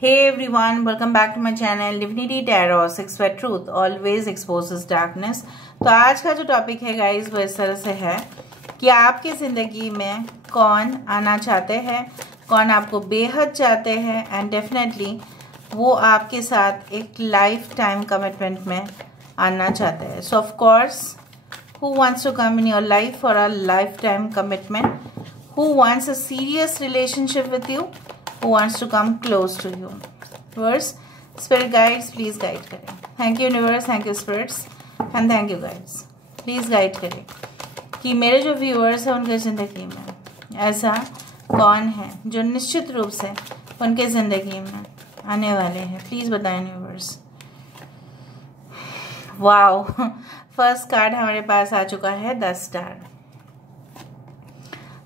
Hey everyone, welcome back to my channel Divinity Tarot 6 where truth always exposes darkness। तो आज का जो topic है गाइस वो इस तरह से है कि आपकी ज़िंदगी में कौन आना चाहते हैं, कौन आपको बेहद चाहते हैं एंड डेफिनेटली वो आपके साथ एक लाइफ टाइम कमिटमेंट में आना चाहते हैं। सो of course who wants to come in your life for a lifetime commitment, who wants a serious relationship with you, who wants to come close to you। Universe, spirit guides, please guide करें। Thank you universe, thank you spirits and thank you guides। Please guide करें कि मेरे जो viewers हैं उनके ज़िंदगी में ऐसा कौन है जो निश्चित रूप से उनके ज़िंदगी में आने वाले हैं। प्लीज़ बताएं universe। वाओ, फर्स्ट कार्ड हमारे पास आ चुका है 10 star.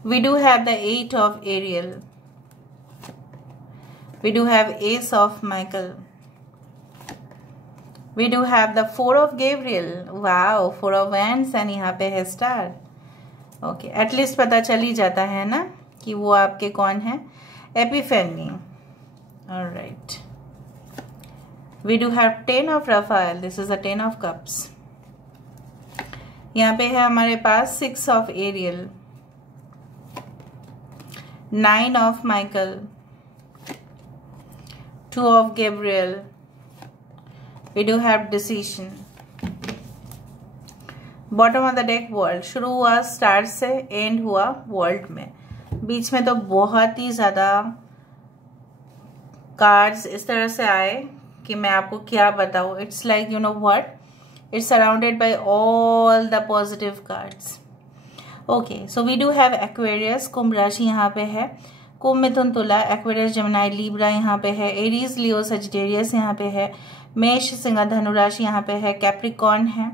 We do have the 8 of Ariel, we do have ace of Michael, we do have the 4 of Gabriel. Wow, 4 of wands and यहाँ पे है स्टार। ओके, एटलीस्ट पता चल ही जाता है ना कि वो आपके कौन है। Epiphany, alright. We do have 10 of Raphael, this is a 10 of cups। यहाँ पे है हमारे पास 6 of Ariel, 9 of Michael, 2 of Gabriel, we do have decision। Bottom of the deck world, शुरू हुआ स्टार से एंड हुआ वर्ल्ड में, बीच में तो बहुत ही ज्यादा कार्ड्स इस तरह से आए कि मैं आपको क्या बताऊं। It's like you know what, it's surrounded by all the positive cards. Okay, so we do have Aquarius, कुंभ राशि यहाँ पे है, कुंभ मिथुन तुला, एक्वेरियस जमुनाई लिब्रा यहाँ पे है, एरीज लियो सजिटेरियस यहाँ पे है, मेष सिंह धनु राशि यहाँ पे है, कैप्रिकॉर्न है,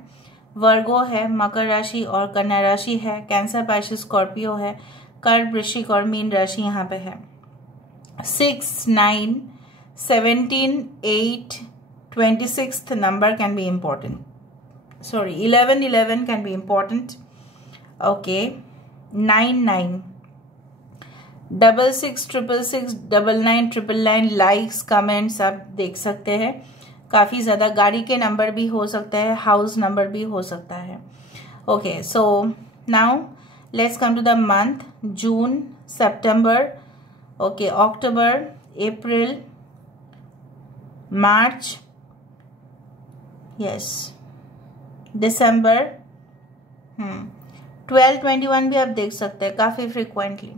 वर्गो है, मकर राशि और कन्या राशि है, कैंसर पाइसेस स्कॉर्पियो है, कर्क वृश्चिक और मीन राशि यहाँ पे है। 6, 9, 17, 8, 26th number can be important. Sorry, 11, 11 can be important. Okay, 9, 9, 6, 6, 6, 99, 999 likes, comments आप देख सकते हैं। काफ़ी ज़्यादा गाड़ी के नंबर भी हो सकता है, हाउस नंबर भी हो सकता है। Okay, so now let's come to the month, June, September, okay, October, April, March, yes, दिसंबर, 12, 21 भी आप देख सकते हैं काफी फ्रिक्वेंटली।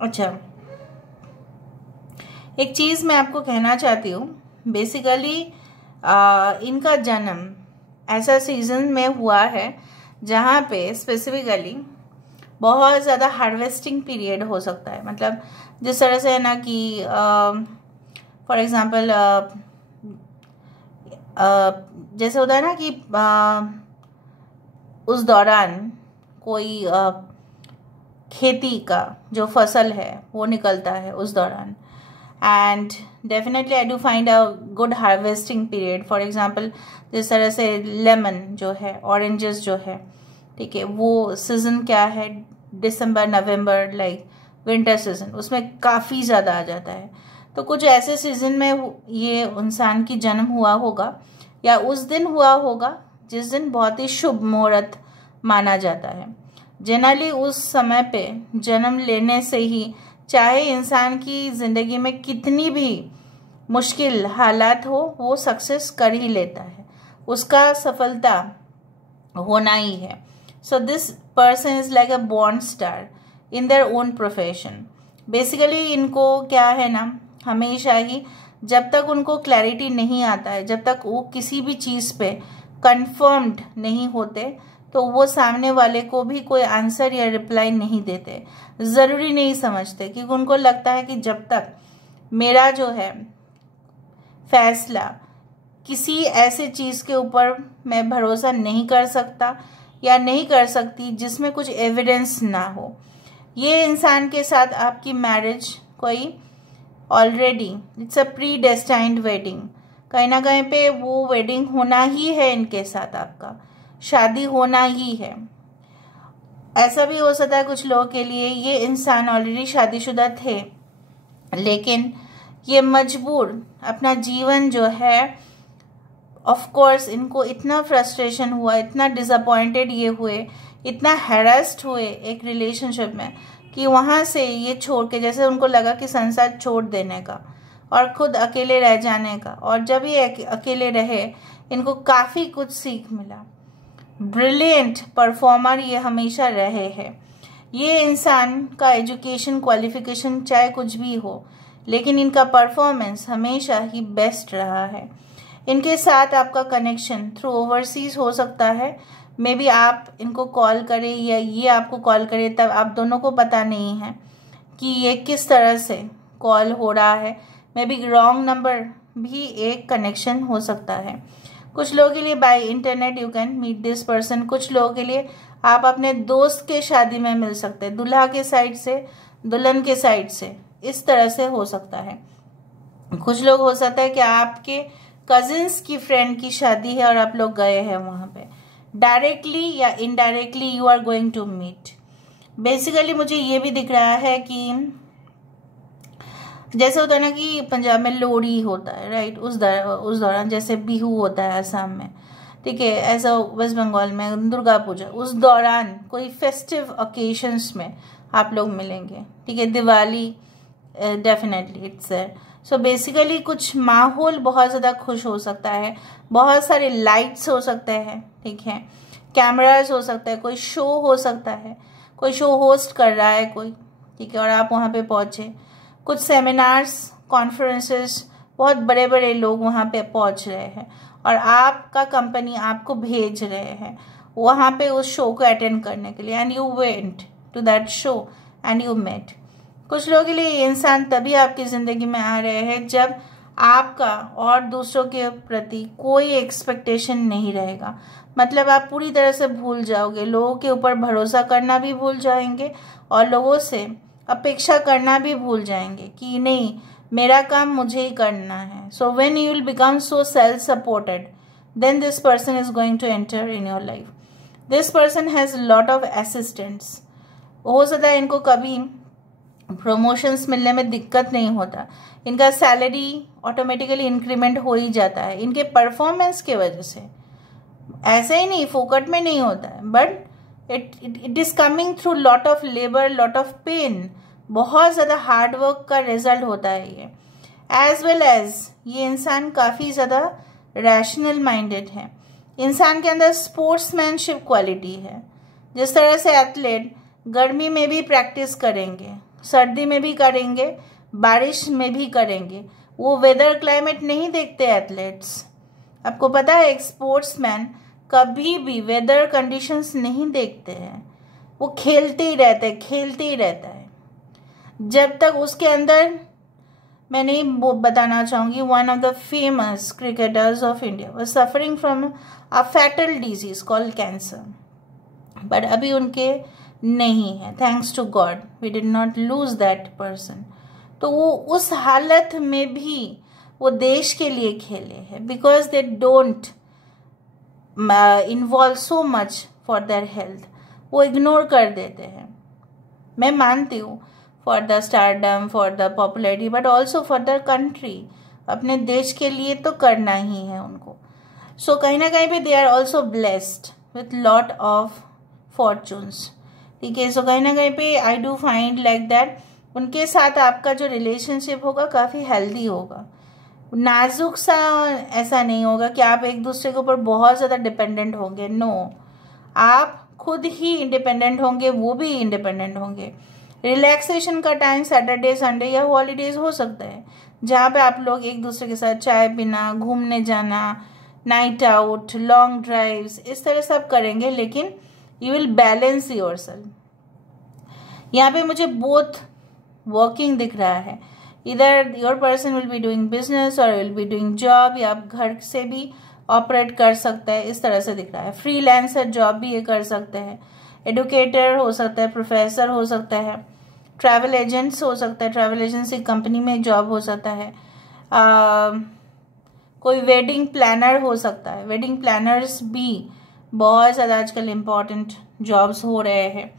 अच्छा, एक चीज मैं आपको कहना चाहती हूँ, बेसिकली इनका जन्म ऐसा सीजन में हुआ है जहाँ पे स्पेसिफिकली बहुत ज़्यादा हार्वेस्टिंग पीरियड हो सकता है। मतलब जिस तरह से है ना कि फॉर एग्जांपल जैसे होता है ना कि उस दौरान कोई खेती का जो फसल है वो निकलता है उस दौरान, and definitely I do find a good harvesting period. For example जिस तरह से लेमन जो है, ऑरेंजेस जो है, ठीक है, वो सीजन क्या है, दिसंबर नवंबर, लाइक विंटर सीजन, उसमें काफ़ी ज़्यादा आ जाता है। तो कुछ ऐसे सीजन में ये इंसान की जन्म हुआ होगा या उस दिन हुआ होगा जिस दिन बहुत ही शुभ मुहूर्त माना जाता है। जनरली उस समय पे जन्म लेने से ही चाहे इंसान की ज़िंदगी में कितनी भी मुश्किल हालात हो वो सक्सेस कर ही लेता है, उसका सफलता होना ही है। So this person is like a born star in their own profession। Basically इनको क्या है ना, हमेशा ही जब तक उनको क्लैरिटी नहीं आता है, जब तक वो किसी भी चीज़ पे कंफर्म्ड नहीं होते, तो वो सामने वाले को भी कोई आंसर या रिप्लाई नहीं देते, ज़रूरी नहीं समझते, क्योंकि उनको लगता है कि जब तक मेरा जो है फैसला किसी ऐसे चीज़ के ऊपर मैं भरोसा नहीं कर सकता या नहीं कर सकती जिसमें कुछ एविडेंस ना हो। ये इंसान के साथ आपकी मैरिज कोई already it's a pre destined wedding, कहीं ना कहीं पे वो वेडिंग होना ही है, इनके साथ आपका शादी होना ही है। ऐसा भी हो सकता है कुछ लोगों के लिए ये इंसान ऑलरेडी शादीशुदा थे, लेकिन ये मजबूर अपना जीवन जो है, ऑफ कोर्स इनको इतना फ्रस्ट्रेशन हुआ, इतना डिसअपॉइंटेड ये हुए, इतना हैरेस्ड हुए एक रिलेशनशिप में कि वहाँ से ये छोड़ के, जैसे उनको लगा कि संसार छोड़ देने का और खुद अकेले रह जाने का, और जब ये अकेले रहे इनको काफ़ी कुछ सीख मिला। ब्रिलियंट परफॉर्मर ये हमेशा रहे हैं। ये इंसान का एजुकेशन क्वालिफिकेशन चाहे कुछ भी हो, लेकिन इनका परफॉर्मेंस हमेशा ही बेस्ट रहा है। इनके साथ आपका कनेक्शन थ्रू ओवरसीज हो सकता है, मे बी आप इनको कॉल करें या ये आपको कॉल करे, तब आप दोनों को पता नहीं है कि ये किस तरह से कॉल हो रहा है। मे बी रॉन्ग नंबर भी एक कनेक्शन हो सकता है। कुछ लोगों के लिए by internet you can meet this person. कुछ लोगों के लिए आप अपने दोस्त के शादी में मिल सकते हैं, दुल्हा के साइड से, दुल्हन के साइड से, इस तरह से हो सकता है। कुछ लोग हो सकता है कि आपके कजिन्स की फ्रेंड की शादी है और आप लोग गए हैं वहाँ पे, डायरेक्टली या indirectly you are going to meet. Basically मुझे ये भी दिख रहा है कि जैसे होता है ना कि पंजाब में लोहड़ी होता है, राइट, उस दौरान जैसे बिहू होता है असम में, ठीक है, ऐसा वेस्ट बंगाल में दुर्गा पूजा, उस दौरान कोई फेस्टिव ओकेशंस में आप लोग मिलेंगे, ठीक है, Diwali definitely it's there. So basically कुछ माहौल बहुत ज़्यादा खुश हो सकता है, बहुत सारे लाइट्स हो सकते हैं, ठीक है, कैमरास हो सकता है, कोई शो हो सकता है, कोई शो होस्ट कर रहा है कोई, ठीक है, और आप वहाँ पे पहुँचे। कुछ सेमिनार्स, कॉन्फ्रेंसेस, बहुत बड़े बड़े लोग वहाँ पे पहुँच रहे हैं और आपका कंपनी आपको भेज रहे हैं वहाँ पे उस शो को अटेंड करने के लिए, and you went to that show and you met. कुछ लोगों के लिए ये इंसान तभी आपकी ज़िंदगी में आ रहे हैं जब आपका और दूसरों के प्रति कोई एक्सपेक्टेशन नहीं रहेगा। मतलब आप पूरी तरह से भूल जाओगे, लोगों के ऊपर भरोसा करना भी भूल जाएंगे और लोगों से अपेक्षा करना भी भूल जाएंगे कि नहीं, मेरा काम मुझे ही करना है। So when you will become so self supported, then this person is going to enter in your life. This person has lot of assistants. हो सकता है इनको कभी प्रमोशंस मिलने में दिक्कत नहीं होता, इनका सैलरी ऑटोमेटिकली इंक्रीमेंट हो ही जाता है इनके परफॉर्मेंस के वजह से। ऐसे ही नहीं, फोकट में नहीं होता है, but it is coming through lot of labour, lot of pain, बहुत ज़्यादा हार्ड वर्क का रिजल्ट होता है ये। एज वेल एज ये इंसान काफ़ी ज़्यादा रैशनल माइंडेड है, इंसान के अंदर स्पोर्ट्समैनशिप क्वालिटी है। जिस तरह से एथलीट गर्मी में भी प्रैक्टिस करेंगे, सर्दी में भी करेंगे, बारिश में भी करेंगे, वो वेदर क्लाइमेट नहीं देखते एथलीट्स। आपको पता है एक स्पोर्ट्समैन कभी भी वेदर कंडीशंस नहीं देखते हैं, वो खेलते ही रहते हैं, खेलते ही रहता है जब तक उसके अंदर। मैं नहीं बताना चाहूँगी, one of the famous cricketers of India was suffering from a fatal disease called cancer, but अभी उनके नहीं है, thanks to God we did not lose that person. तो वो उस हालत में भी वो देश के लिए खेले हैं, because they don't involve so much for their health, वो इग्नोर कर देते हैं। मैं मानती हूँ for the stardom, for the popularity, but also for the country, अपने देश के लिए तो करना ही है उनको। सो कहीं ना कहीं पे they are also blessed with lot of fortunes, ठीक है। सो कहीं ना कहीं पे I do find like that उनके साथ आपका जो रिलेशनशिप होगा काफ़ी हेल्दी होगा, नाजुक सा ऐसा नहीं होगा कि आप एक दूसरे के ऊपर बहुत ज़्यादा डिपेंडेंट होंगे। नो, आप खुद ही इंडिपेंडेंट होंगे, वो भी इंडिपेंडेंट होंगे। रिलैक्सेशन का टाइम सैटरडे, संडे या हॉलीडेज हो सकता है जहाँ पे आप लोग एक दूसरे के साथ चाय पीना, घूमने जाना, नाइट आउट, लॉन्ग ड्राइव्स, इस तरह सब करेंगे, लेकिन यू विल बैलेंस योरसेल्फ। यहाँ पे मुझे बोथ वर्किंग दिख रहा है, इधर your person will be doing business और विल बी डूइंग जॉब, या आप घर से भी ऑपरेट कर सकते हैं, इस तरह से दिख रहा है। फ्रीलांसर जॉब भी ये कर सकते हैं, एडुकेटर हो सकता है, प्रोफेसर हो सकता है, ट्रैवल एजेंट्स हो सकता है, ट्रैवल एजेंसी कंपनी में जॉब हो सकता है, कोई वेडिंग प्लानर हो सकता है। वेडिंग प्लानर्स भी बहुत ज़्यादा आजकल इम्पॉर्टेंट जॉब्स हो रहे हैं।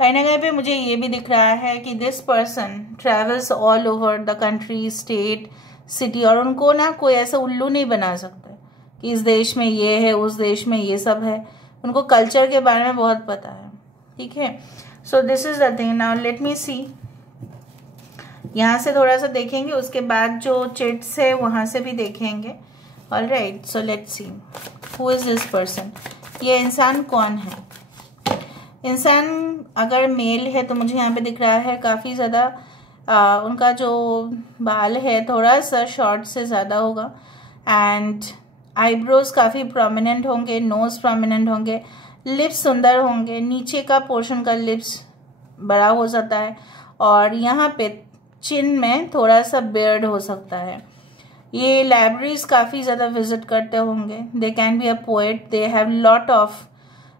कहीं ना कहीं पे मुझे ये भी दिख रहा है कि this person travels all over the country, state, city, और उनको ना कोई ऐसा उल्लू नहीं बना सकता कि इस देश में ये है, उस देश में ये सब है। उनको कल्चर के बारे में बहुत पता है, ठीक है। So this is the thing. Now let me see, यहाँ से थोड़ा सा देखेंगे, उसके बाद जो चिट्स है वहाँ से भी देखेंगे। Alright, so let's see who is this person. ये इंसान कौन है? इंसान अगर मेल है तो मुझे यहाँ पे दिख रहा है काफ़ी ज़्यादा उनका जो बाल है थोड़ा सा शॉर्ट से ज़्यादा होगा, एंड आईब्रोज काफ़ी प्रोमिनेंट होंगे, नोज प्रोमिनेंट होंगे, लिप्स सुंदर होंगे, नीचे का पोर्शन का लिप्स बड़ा हो सकता है, और यहाँ पे चिन में थोड़ा सा बियर्ड हो सकता है। ये लाइब्रेरीज काफ़ी ज़्यादा विजिट करते होंगे। दे can be a poet, they have lot of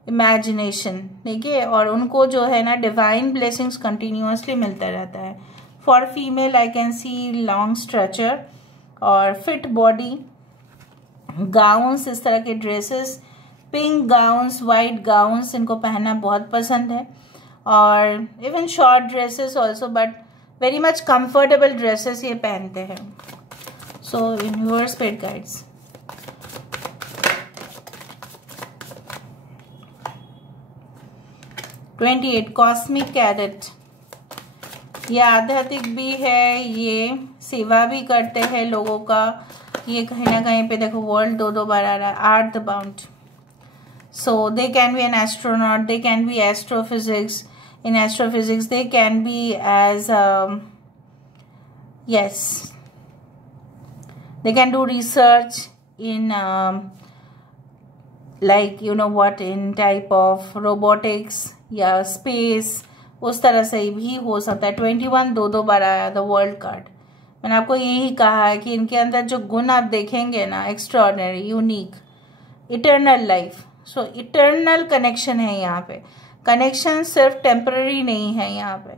imagination, ठीक है, और उनको जो है ना डिवाइन ब्लेसिंग्स कंटिन्यूसली मिलता रहता है। For female I can see long stretcher और फिट बॉडी, गाउन्स, इस तरह के dresses, pink gowns, white gowns इनको पहनना बहुत पसंद है, और even short dresses also, but very much comfortable dresses ये पहनते हैं। So in your spirit guides, 28 cosmic cadet, ये आध्यात्मिक भी है, ये सेवा भी करते हैं लोगों का। ये कहीं ना कहीं पे देखो वर्ल्ड दो बार आ रहा है, earth bound. So they can B an astronaut, they can B astrophysics, in astrophysics they can be as yes, they can do research in like you know what, in type of robotics या space, उस तरह से भी हो सकता है। 21 दो बार आया द वर्ल्ड कार्ड। मैंने आपको यही कहा है कि इनके अंदर जो गुण आप देखेंगे ना, एक्स्ट्राऑर्डिनरी, यूनिक, इटर्नल लाइफ, सो इटर्नल कनेक्शन है यहाँ पे। कनेक्शन सिर्फ टेम्पररी नहीं है यहाँ पे,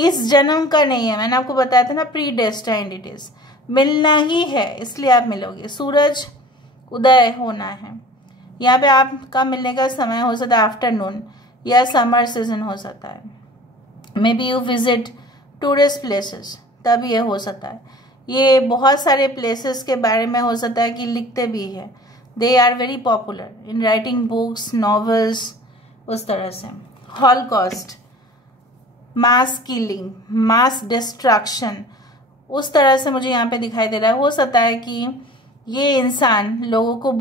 इस जन्म का नहीं है। मैंने आपको बताया था ना, प्री डेस्टाइंड इट इज, मिलना ही है इसलिए आप मिलोगे। सूरज उदय होना है यहाँ पे, आपका मिलने का समय हो सकता है आफ्टरनून या समर सीजन हो सकता है। May be you visit tourist places, तब ये हो सकता है। ये बहुत सारे प्लेसेस के बारे में हो सकता है कि लिखते भी है। They are very popular in writing books, novels, उस तरह से। Holocaust, mass killing, mass destruction, उस तरह से मुझे यहाँ पे दिखाई दे रहा है। हो सकता है कि ये इंसान लोगों को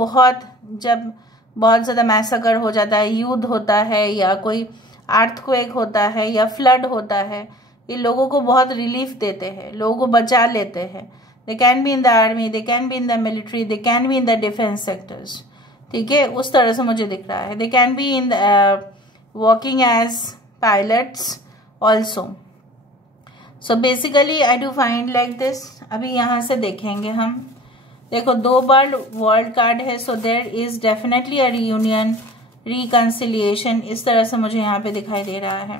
जब बहुत ज़्यादा मैसेकर हो जाता है, युद्ध होता है या कोई अर्थक्वेक होता है या फ्लड होता है, ये लोगों को बहुत रिलीफ देते हैं, लोगों को बचा लेते हैं। They can be in the army, they can be in the military, they can be in the defence sectors, ठीक है, उस तरह से मुझे दिख रहा है। They can be in working as pilots also. So basically I do find like this. अभी यहाँ से देखेंगे हम, देखो 2 बार वर्ल्ड कार्ड है, so there is definitely a reunion, reconciliation, इस तरह से मुझे यहाँ पे दिखाई दे रहा है।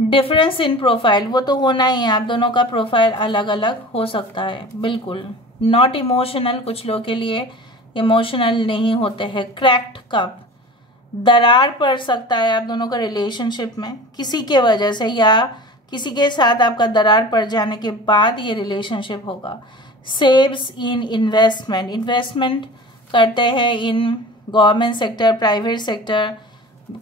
डिफरेंस इन प्रोफाइल, वो तो होना ही है, आप दोनों का प्रोफाइल अलग अलग हो सकता है, बिल्कुल। नॉट इमोशनल, कुछ लोगों के लिए इमोशनल नहीं होते हैं। क्रैक्ड कप, दरार पड़ सकता है आप दोनों का रिलेशनशिप में किसी के वजह से, या किसी के साथ आपका दरार पड़ जाने के बाद ये रिलेशनशिप होगा। सेव्स इन इन्वेस्टमेंट, इन्वेस्टमेंट करते हैं in government sector, private sector,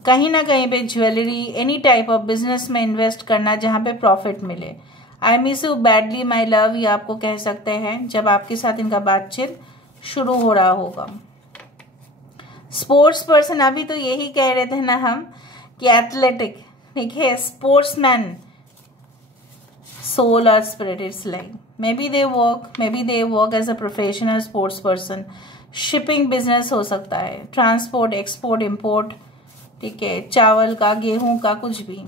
कहीं ना कहीं पे jewellery, any type of business में इन्वेस्ट करना जहाँ पे प्रॉफिट मिले। I miss you badly my love, ये आपको कह सकते हैं जब आपके साथ इनका बातचीत शुरू हो रहा होगा। स्पोर्ट्स पर्सन, अभी तो यही कह रहे थे ना हम कि एथलेटिक, ठीक है, sportsman, soul or spirit, it's like maybe they work as a professional sports person। Shipping business हो सकता है, ट्रांसपोर्ट, एक्सपोर्ट, इंपोर्ट, ठीक है, चावल का, गेहूं का, कुछ भी।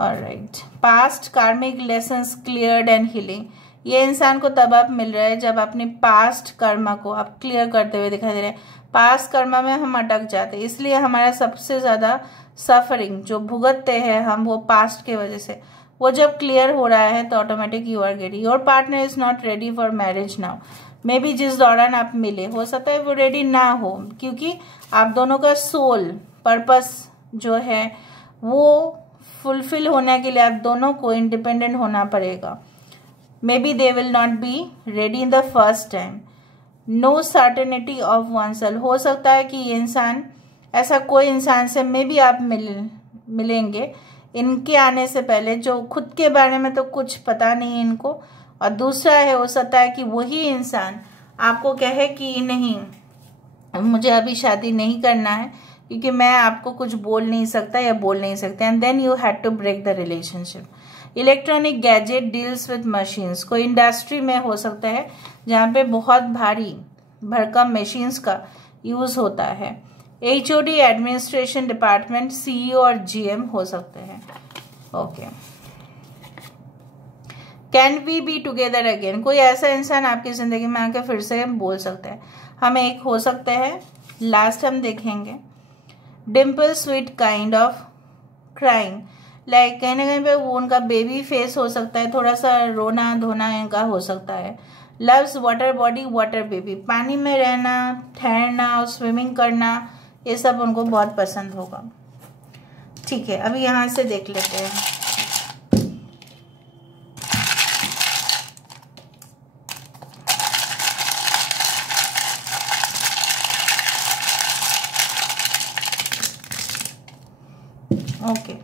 ऑलराइट, पास्ट कार्मिक लेसन्स क्लियर्ड एंड हीलिंग, ये इंसान को तब आप मिल रहे हैं जब अपने पास्ट कर्मा को आप क्लियर करते हुए दिखाई दे रहे हैं। पास्ट कर्मा में हम अटक जाते हैं, इसलिए हमारा सबसे ज्यादा सफरिंग जो भुगतते हैं हम, वो पास्ट के वजह से। वो जब क्लियर हो रहा है तो automatic you are getting, your partner is not ready for marriage now. Maybe जिस दौरान आप मिले, हो सकता है वो रेडी ना हो, क्योंकि आप दोनों का सोल पर्पस जो है वो फुलफिल होने के लिए आप दोनों को इंडिपेंडेंट होना पड़ेगा. Maybe they will not be ready in the first time. No certainty of one self. हो सकता है कि ये इंसान, ऐसा कोई इंसान से मे बी आप मिलेंगे इनके आने से पहले जो खुद के बारे में तो कुछ पता नहीं इनको, और दूसरा है हो सकता है कि वही इंसान आपको कहे कि नहीं मुझे अभी शादी नहीं करना है क्योंकि मैं आपको कुछ बोल नहीं सकता या बोल नहीं सकता, and then you had to break the relationship. Electronic gadget deals with machines. कोई इंडस्ट्री में हो सकता है जहाँ पे बहुत भारी भरकम मशीन्स का यूज होता है. HOD एडमिनिस्ट्रेशन डिपार्टमेंट, CEO और GM हो सकते हैं. Okay. Can we be together again. कोई ऐसा इंसान आपकी जिंदगी में आके फिर से बोल सकता है. हमें एक हो सकता है, लास्ट हम देखेंगे, Dimple sweet kind of crying. Like कहीं ना कहीं पे वो उनका बेबी फेस हो सकता है, थोड़ा सा रोना धोना इनका हो सकता है. Loves water body water baby. पानी में रहना, ठहरना, स्विमिंग करना, ये सब उनको बहुत पसंद होगा. ठीक है, अभी यहाँ से देख लेते हैं. Okay.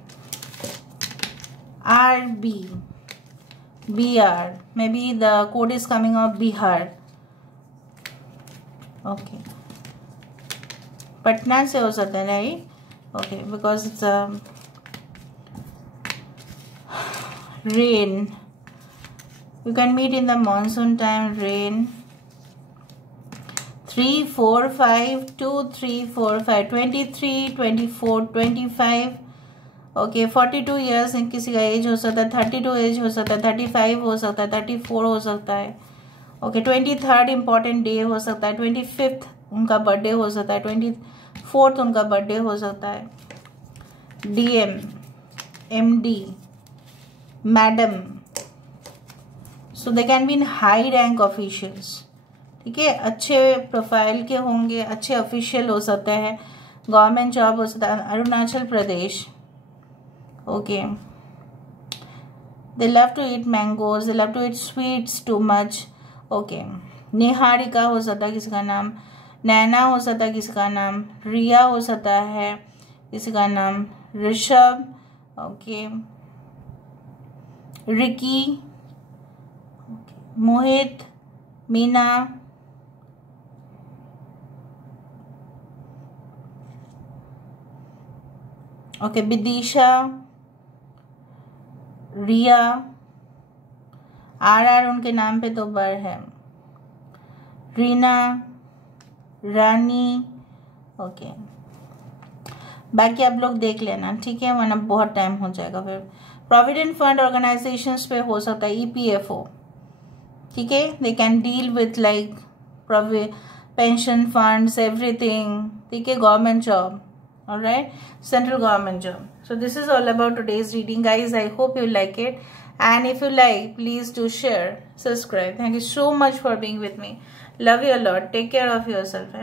RB, BR, maybe the code is coming of Bihar. Okay. Patna से हो सकता है, right? Okay, because it's rain. You can meet in the monsoon time. Rain. 3 4 5 2 3 4 5 23 24 25. Okay. 42 years किसी का एज हो सकता है, 32 एज हो सकता है, 35 हो सकता है, 34 हो सकता है. ओके. 23rd इम्पॉर्टेंट डे हो सकता है, 25th उनका बर्थडे हो सकता है, 24th उनका बर्थडे हो सकता है. DM, MD, madam. So they can be in high rank officials. ठीक है, अच्छे प्रोफाइल के होंगे, अच्छे ऑफिशियल हो सकते हैं, गवर्नमेंट जॉब हो सकता है. Arunachal Pradesh. Okay. They love to eat mangoes, they love to eat sweets too much. Okay. Niharika हो सकता है किसी का नाम, नैना हो सकता है किसी का नाम, रिया हो सकता है किसी का नाम, ऋषभ. ओके. रिकी, मोहित, मीना. ओके. विदिशा, रिया. RR उनके नाम पे तो बर है. रीना, रानी. ओके. बाकी आप लोग देख लेना, ठीक है, वरना बहुत टाइम हो जाएगा फिर. प्रोविडेंट फंड ऑर्गेनाइजेशंस पे हो सकता है, EPFO. ठीक है, they can deal with like pension funds everything. ठीक है, government job. Alright, central government job. So this is all about today's reading, guys. I hope you like it, and if you like, please do share, subscribe. Thank you so much for being with me. Love you a lot. Take care of yourself.